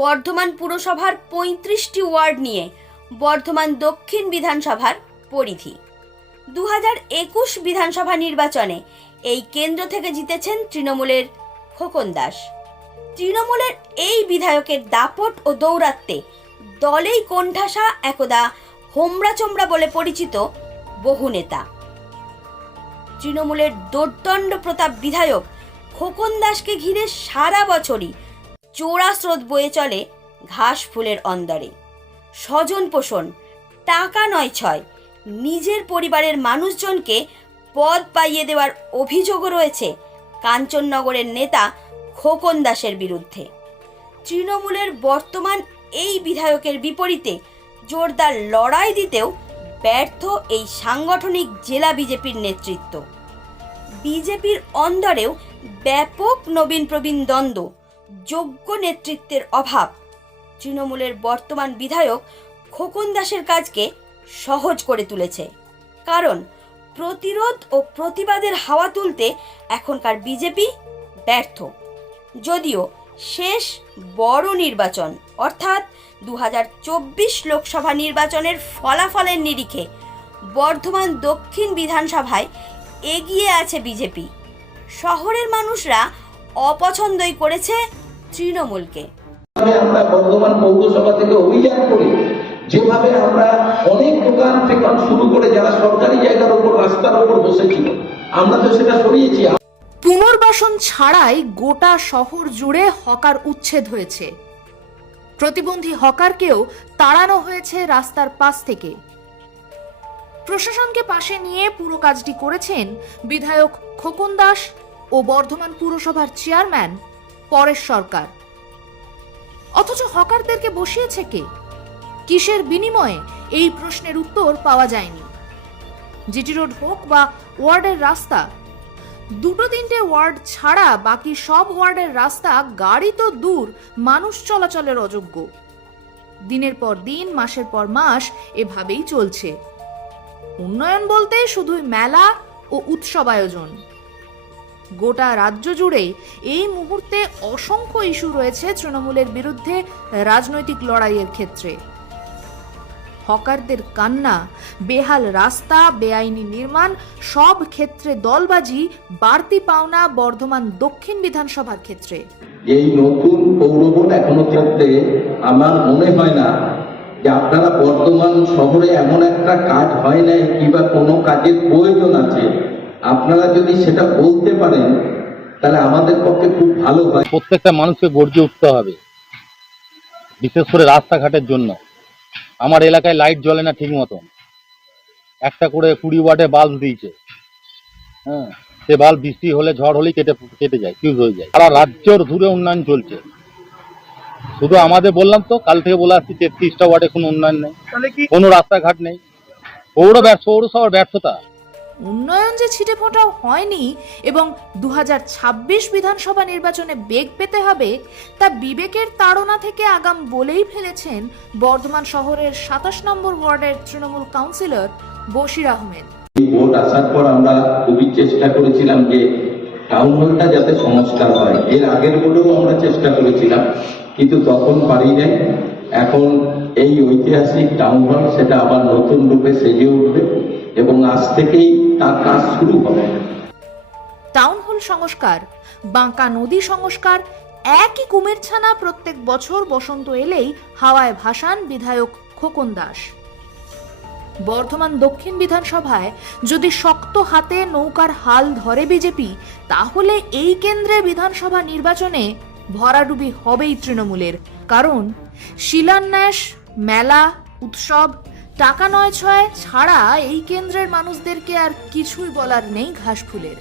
বর্ধমান পুরসভার পঁয়ত্রিশটি ওয়ার্ড নিয়ে বর্ধমান দক্ষিণ বিধানসভার পরিধি। দু একুশ বিধানসভা নির্বাচনে এই কেন্দ্র থেকে জিতেছেন তৃণমূলের খোকন দাস। তৃণমূলের এই বিধায়কের দাপট ও দৌরাত্মে দলেই কোণঠাসা একদা হোমরা চোমরা বলে পরিচিত বহু নেতা। তৃণমূলের দোর্দণ্ড প্রতাপ বিধায়ক খোকন দাসকে ঘিরে সারা বছরই চোরা স্রোত বয়ে চলে ঘাস ফুলের অন্দরে। স্বজন পোষণ, টাকা নয় ছয়, নিজের পরিবারের মানুষজনকে পদ পাইয়ে দেওয়ার অভিযোগও রয়েছে কাঞ্চননগরের নেতা খোকন দাসের বিরুদ্ধে। তৃণমূলের বর্তমান এই বিধায়কের বিপরীতে জোরদার লড়াই দিতেও ব্যর্থ এই সাংগঠনিক জেলা বিজেপির নেতৃত্ব। বিজেপির অন্দরেও ব্যাপক নবীন প্রবীণ দ্বন্দ্ব যোগ্য নেতৃত্বের অভাব। তৃণমূলের বর্তমান বিধায়ক খোকন দাসের কাজকে সহজ করে তুলেছে। কারণ, প্রতিরোধ ও প্রতিবাদের হাওয়া তুলতে এখনকার বিজেপি ব্যর্থ। যদিও শেষ বড় নির্বাচন, অর্থাৎ দু হাজার চব্বিশ লোকসভা নির্বাচনের ফলাফলের নিরিখে বর্ধমান দক্ষিণ বিধানসভায় এগিয়ে আছে বিজেপি। শহরের মানুষরা অপছন্দই করেছে তৃণমূলকে। আমরা বর্ধমান পৌরসভা থেকে অভিযান করি যেভাবে আমরা অনেক দোকান থেকে শুরু করে যারা সরকারি জায়গার উপর রাস্তার উপর বসেছিল আমরা তো সেটা সরিয়েছি। পুনর্বাসন ছাড়াই গোটা শহর জুড়ে হকার উচ্ছেদ হয়েছে। প্রতিবন্ধী হকারকেও তাড়ানো হয়েছে রাস্তার পাশ থেকে। প্রশাসনকে পাশে নিয়ে পুরো কাজটি করেছেন বিধায়ক খোকন দাস ও বর্ধমান পুরসভার চেয়ারম্যান পরেশ সরকার। অথচ হকারদেরকে বসিয়েছে কে? কিসের বিনিময়ে এই প্রশ্নের উত্তর পাওয়া যায়নি? জিটি রোড হোক বা ওয়ার্ডের রাস্তা, দুটো তিনটে ওয়ার্ড ছাড়া বাকি সব ওয়ার্ডের রাস্তা গাড়ি তো দূর, মানুষ চলাচলের অযোগ্য। দিনের পর দিন, মাসের পর মাস এভাবেই চলছে। উন্নয়ন বলতে শুধুই মেলা ও উৎসব আয়োজন। গোটা রাজ্য জুড়ে এই মুহূর্তে অসংখ্য ইস্যু রয়েছে তৃণমূলের বিরুদ্ধে রাজনৈতিক লড়াইয়ের ক্ষেত্রে। হকারদের কান্না, বেহাল রাস্তা, বেআইনি নির্মাণ, সব ক্ষেত্রে দলবাজি, বাড়তি পাওনা, বর্ধমান দক্ষিণ বিধানসভার ক্ষেত্রে। এই নতুন পৌরবোর্ড এখনও থাকতে আমার মনে হয় না যে আপনারা বর্তমান শহরে এমন একটা কাজ হয় নাই কিংবা কোনো কাজের প্রয়োজন আছে। আপনারা যদি সেটা বলতে পারেন তাহলে আমাদের পক্ষে খুব ভালো হয়। প্রত্যেকটা মানুষকে গর্জে উঠতে হবে বিশেষ করে রাস্তাঘাটের জন্য। আমার এলাকায় লাইট জ্বলে না ঠিক মতন। একটা করে কুড়ি ওয়াটে বাল্ব দিয়েছে। হ্যাঁ সে বাল্ব বৃষ্টি হলে ঝড় হলেই কেটে কেটে যায় ফিউজ হয়ে যায়। সারা রাজ্যর দূরে উন্নয়ন চলছে। শুধু আমাদের বললাম তো কাল থেকে বলে আসছি তেত্রিশটা ওয়ার্ডে কোনো উন্নয়ন নেই। কোনো রাস্তাঘাট নেই। পৌর ব্যর্থ পৌরসভার ব্যর্থতা। উন্নয়ন যে ছিটে ফোটাও হয়নি এবং দু বিধানসভা নির্বাচনে বেগ পেতে হবে, তা বিবেকের তাড়না থেকে আগাম বলেই ফেলেছেন বর্ধমান শহরের সাতাশ নম্বর ওয়ার্ডের তৃণমূল কাউন্সিলর বশির আহমেদ। ভোট আসার পর আমরা খুবই চেষ্টা করেছিলাম যে টাউন হলটা যাতে সংস্কার হয়। এর আগের বলেও আমরা চেষ্টা করেছিলাম, কিন্তু তখন পারি নাই এখন এই ঐতিহাসিক টাউন সেটা আবার নতুন রূপে সেজে উঠবে এবং আজ থেকেই তার কাজ শুরু হবে। টাউন হল সংস্কার, বাঁকা নদী সংস্কার, একই কুমের ছানা প্রত্যেক বছর বসন্ত এলেই হাওয়ায় ভাসান বিধায়ক খোকন দাস। বর্ধমান দক্ষিণ বিধানসভায় যদি শক্ত হাতে নৌকার হাল ধরে বিজেপি, তাহলে এই কেন্দ্রে বিধানসভা নির্বাচনে ভরাডুবি হবেই তৃণমূলের। কারণ শিলান্যাস, মেলা, উৎসব, টাকা নয় ছয় ছাড়া এই কেন্দ্রের মানুষদেরকে আর কিছুই বলার নেই ঘাসফুলের।